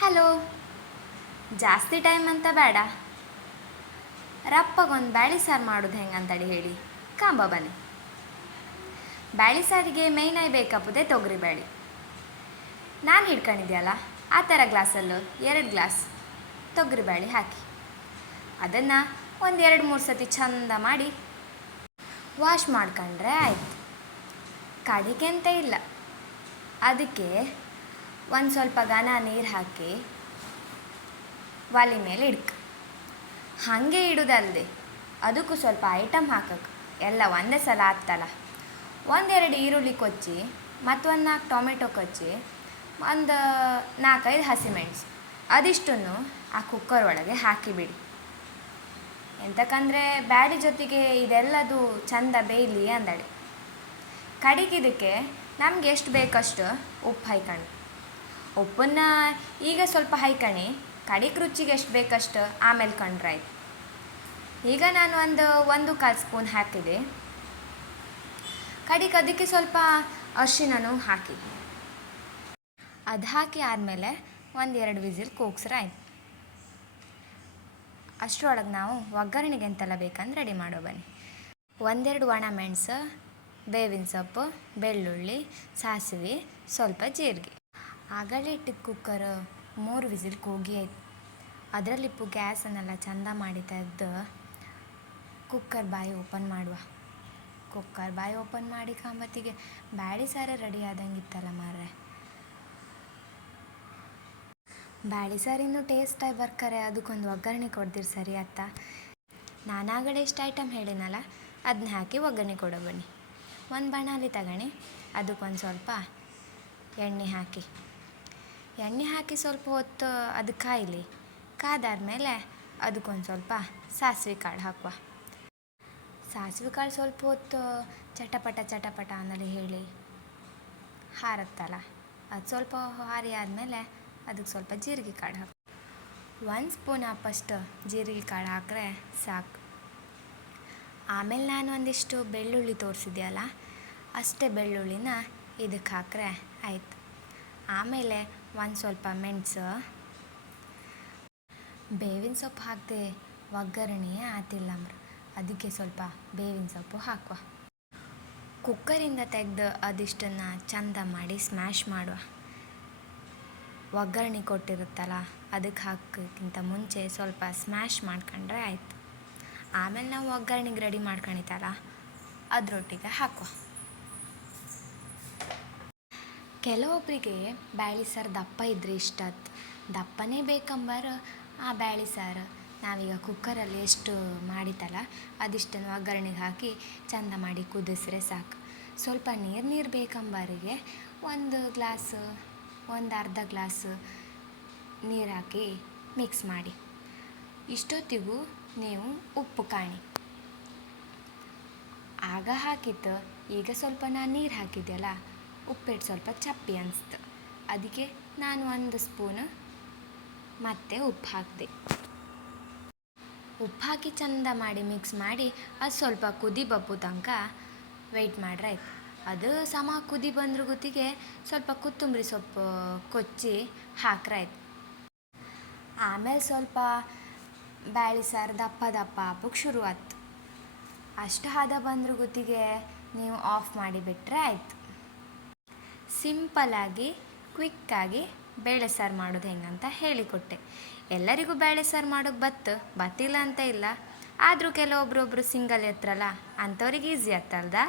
Hello. ಜಾಸ್ತಿ time ಅಂತ ಬೇಡ, ರಪ್ಪಗೊಂದು ಬ್ಯಾಳಿ ಸಾರು ಮಾಡೋದು ಹೆಂಗಂತೇಳಿ ಹೇಳಿ ಕಾಂಬ ಬನ್ನಿ. ಬ್ಯಾಳಿ ಸಾರಿಗೆ ಮೇಯ್ನಾಗಿ ಬೇಕಪ್ಪದೆ ತೊಗರಿ ಬ್ಯಾಳಿ. ನಾನು ಹಿಡ್ಕೊಂಡಿದ್ಯಲ್ಲ ಆ ಥರ ಗ್ಲಾಸಲ್ಲೂ 2 ಗ್ಲಾಸ್ ತೊಗರಿ ಬ್ಯಾಳಿ ಹಾಕಿ ಅದನ್ನು ಒಂದು 2-3 ಸತಿ ಚಂದ ಮಾಡಿ ವಾಶ್ ಮಾಡ್ಕೊಂಡ್ರೆ ಆಯ್ತು. ಕಡಿಗೆ ಅಂತ ಇಲ್ಲ, ಅದಕ್ಕೆ ಒಂದು ಸ್ವಲ್ಪ ಘನ ನೀರು ಹಾಕಿ ಒಲೆ ಮೇಲೆ ಇಡ್ಕ. ಹಾಗೆ ಇಡೋದಲ್ಲದೆ ಅದಕ್ಕೂ ಸ್ವಲ್ಪ ಐಟಮ್ ಹಾಕಕ್ಕೆ ಎಲ್ಲ ಒಂದೇ ಸಲ ಆಗ್ತಲ್ಲ. 1-2 ಈರುಳ್ಳಿ ಕೊಚ್ಚಿ ಮತ್ತು 1-4 ಟೊಮೆಟೊ ಕೊಚ್ಚಿ, ಒಂದು 4-5 ಹಸಿಮೆಣಸು ಅದಿಷ್ಟನ್ನು ಆ ಕುಕ್ಕರ್ ಒಳಗೆ ಹಾಕಿಬಿಡಿ. ಎಂತಕ್ಕಂದರೆ ಬ್ಯಾಳಿ ಜೊತೆಗೆ ಇದೆಲ್ಲದು ಚಂದ ಬೇಯಲಿ ಅಂದಳಿ. ಕಡಿಗಿದಕ್ಕೆ ನಮ್ಗೆ ಎಷ್ಟು ಬೇಕಷ್ಟು ಉಪ್ಪು ಹಾಯ್ಕಣಿ. ಉಪ್ಪನ್ನು ಈಗ ಸ್ವಲ್ಪ ಹಾಯ್ಕಣಿ, ಕಡಿಗೆ ರುಚಿಗೆ ಎಷ್ಟು ಬೇಕಷ್ಟು ಆಮೇಲೆ ಕಂಡ್ರಾಯ್ತು. ಈಗ ನಾನು ಒಂದು ಕಾಲು ಸ್ಪೂನ್ ಹಾಕಿದೆ. ಕಡಿಗೆ ಅದಕ್ಕೆ ಸ್ವಲ್ಪ ಅರಿಶಿನನೂ ಹಾಕಿ, ಅದು ಹಾಕಿ ಆದಮೇಲೆ 1-2 ವಿಸಿಲ್ ಕೂಗ್ಸ್ರೆ ಆಯ್ತು. ಅಷ್ಟರೊಳಗೆ ನಾವು ಒಗ್ಗರಣೆಗೆ ಎಂತೆಲ್ಲ ಬೇಕಂದ್ರೆ ರೆಡಿ ಮಾಡೋ ಬನ್ನಿ. 1-2 ಒಣಮೆಣಸು, ಬೇವಿನ ಸೊಪ್ಪು, ಬೆಳ್ಳುಳ್ಳಿ, ಸಾಸಿವೆ, ಸ್ವಲ್ಪ ಜೀರಿಗೆ. ಆಗಲೇ ಇಟ್ಟಿದ್ದ ಕುಕ್ಕರ್ 3 ವಿಸಿಲ್ ಕೂಗಿ ಆಯ್ತು. ಅದರಲ್ಲಿಪ್ಪು ಗ್ಯಾಸನ್ನೆಲ್ಲ ಚಂದ ಮಾಡಿ ತೆಗೆದು ಕುಕ್ಕರ್ ಬಾಯಿ ಓಪನ್ ಮಾಡುವ. ಕುಕ್ಕರ್ ಬಾಯಿ ಓಪನ್ ಮಾಡಿ ಕಾಂಬತ್ತಿಗೆ ಬ್ಯಾಳಿ ಸಾರೇ ರೆಡಿ ಆದಂಗಿತ್ತಲ್ಲ ಮಾರ್ರೆ. ಬ್ಯಾಳಿ ಸಾರಿನ್ನೂ ಟೇಸ್ಟಾಗಿ ಬರ್ಕರೆ ಅದಕ್ಕೊಂದು ಒಗ್ಗರಣೆ ಕೊಡ್ದಿರಿ ಸರಿ ಅತ್ತ. ನಾನಾಗಲೇ ಎಷ್ಟು ಐಟಮ್ ಹೇಳಿನಲ್ಲ ಅದನ್ನ ಹಾಕಿ ಒಗ್ಗರಣೆ ಕೊಡೋ ಬನ್ನಿ. ಒಂದು ಬಾಣಲೆ ತಗೊಳ್ಳಿ, ಅದಕ್ಕೊಂದು ಸ್ವಲ್ಪ ಎಣ್ಣೆ ಹಾಕಿ ಸ್ವಲ್ಪ ಹೊತ್ತು ಅದು ಕಾಯಲಿ. ಕಾದಾದ್ಮೇಲೆ ಅದಕ್ಕೊಂದು ಸ್ವಲ್ಪ ಸಾಸಿವೆ ಕಾಳು ಹಾಕುವ. ಸಾಸಿವೆ ಕಾಳು ಸ್ವಲ್ಪ ಹೊತ್ತು ಚಟಪಟ ಅನ್ನಲಿ ಹೇಳಿ ಹಾರತ್ತಲ್ಲ, ಅದು ಸ್ವಲ್ಪ ಹಾರಿ ಆದಮೇಲೆ ಅದಕ್ಕೆ ಸ್ವಲ್ಪ ಜೀರಿಗೆ ಕಾಳು ಹಾಕಿ 1 ಸ್ಪೂನ್ ಅಪ್ಪಷ್ಟು ಜೀರಿಗೆ ಕಾಳು ಹಾಕಿದ್ರೆ ಸಾಕು. ಆಮೇಲೆ ನಾನು ಒಂದಿಷ್ಟು ಬೆಳ್ಳುಳ್ಳಿ ತೋರಿಸಿದ್ಯಲ್ಲ ಅಷ್ಟೇ ಬೆಳ್ಳುಳ್ಳಿನ ಇದಕ್ಕೆ ಹಾಕಿದ್ರೆ ಆಯಿತು. ಆಮೇಲೆ ಒಂದು ಸ್ವಲ್ಪ ಮೆಣಸು, ಬೇವಿನ ಸೊಪ್ಪು ಹಾಕದೆ ಒಗ್ಗರಣೆ ಆತಿಲ್ಲಂಬ್ರ, ಅದಕ್ಕೆ ಸ್ವಲ್ಪ ಬೇವಿನ ಸೊಪ್ಪು ಹಾಕುವ. ಕುಕ್ಕರಿಂದ ತೆಗೆದು ಅದಿಷ್ಟನ್ನು ಚಂದ ಮಾಡಿ ಸ್ಮ್ಯಾಶ್ ಮಾಡುವ. ಒಗ್ಗರಣೆ ಕೊಟ್ಟಿರುತ್ತಲ್ಲ ಅದಕ್ಕೆ ಹಾಕೋಕ್ಕಿಂತ ಮುಂಚೆ ಸ್ವಲ್ಪ ಸ್ಮ್ಯಾಶ್ ಮಾಡ್ಕೊಂಡ್ರೆ ಆಯಿತು. ಆಮೇಲೆ ನಾವು ಒಗ್ಗರಣೆಗೆ ರೆಡಿ ಮಾಡ್ಕೊಂಡಿತ್ತಲ್ಲ ಅದರೊಟ್ಟಿಗೆ ಹಾಕುವ. ಕೆಲವೊಬ್ಬರಿಗೆ ಬ್ಯಾಳಿ ಸಾರು ದಪ್ಪ ಇದ್ದರೆ ಇಷ್ಟ. ದಪ್ಪನೇ ಬೇಕಂಬಾರ ಆ ಬ್ಯಾಳಿ ಸಾರು ನಾವೀಗ ಕುಕ್ಕರಲ್ಲಿ ಎಷ್ಟು ಮಾಡಿತಲ್ಲ ಅದಿಷ್ಟನ್ನು ಒಗ್ಗರಣೆಗೆ ಹಾಕಿ ಚಂದ ಮಾಡಿ ಕುದಿಸ್ರೆ ಸಾಕು. ಸ್ವಲ್ಪ ನೀರು ಬೇಕಂಬಾರಿಗೆ 1 ಗ್ಲಾಸು, 1/2 ಗ್ಲಾಸು ನೀರು ಹಾಕಿ ಮಿಕ್ಸ್ ಮಾಡಿ. ಇಷ್ಟೊತ್ತಿಗೂ ನೀವು ಉಪ್ಪು ಕಾಣಿ. ಆಗ ಹಾಕಿತ್ತು, ಈಗ ಸ್ವಲ್ಪ ನಾನು ನೀರು ಹಾಕಿದ್ದೆಲ್ಲ ಉಪ್ಪಿಟ್ಟು ಸ್ವಲ್ಪ ಚಪ್ಪಿ ಅನಿಸ್ತು, ಅದಕ್ಕೆ ನಾನು 1 ಸ್ಪೂನು ಮತ್ತೆ ಉಪ್ಪು ಹಾಕಿದೆ. ಉಪ್ಪು ಹಾಕಿ ಚಂದ ಮಾಡಿ ಮಿಕ್ಸ್ ಮಾಡಿ ಅದು ಸ್ವಲ್ಪ ಕುದಿ ಬಪ್ಪು ತನಕ ವೆಯ್ಟ್ ಮಾಡ್ರೆ ಆಯ್ತು. ಅದು ಸಮ ಕುದಿ ಬಂದ್ರ ಗೊತ್ತಿಗೆ ಸ್ವಲ್ಪ ಕೊತ್ತಂಬರಿ ಸೊಪ್ಪು ಕೊಚ್ಚಿ ಹಾಕ್ರೆ ಆಯ್ತು. ಆಮೇಲೆ ಸ್ವಲ್ಪ ಬ್ಯಾಳಿ ಸಾರು ದಪ್ಪ ಹಾಕೋಕ್ಕೆ ಶುರು ಆಯ್ತು. ಅಷ್ಟು ಹದ ಬಂದ್ರ ಗೊತ್ತಿಗೆ ನೀವು ಆಫ್ ಮಾಡಿಬಿಟ್ರೆ ಆಯಿತು. ಸಿಂಪಲ್ಲಾಗಿ ಕ್ವಿಕ್ಕಾಗಿ ಬೇಳೆ ಸಾರು ಮಾಡೋದು ಹೆಂಗಂತ ಹೇಳಿಕೊಟ್ಟೆ. ಎಲ್ಲರಿಗೂ ಬೇಳೆ ಸಾರು ಮಾಡೋಕ್ಕೆ ಬತ್ತಿಲ್ಲ ಅಂತ ಇಲ್ಲ, ಆದರೂ ಕೆಲವೊಬ್ಬರೊಬ್ಬರು ಸಿಂಗಲ್ ಇರ್ತಾರಲ್ಲ ಅಂಥವ್ರಿಗೆ ಈಸಿ ಆಗ್ತಲ್ದಾ.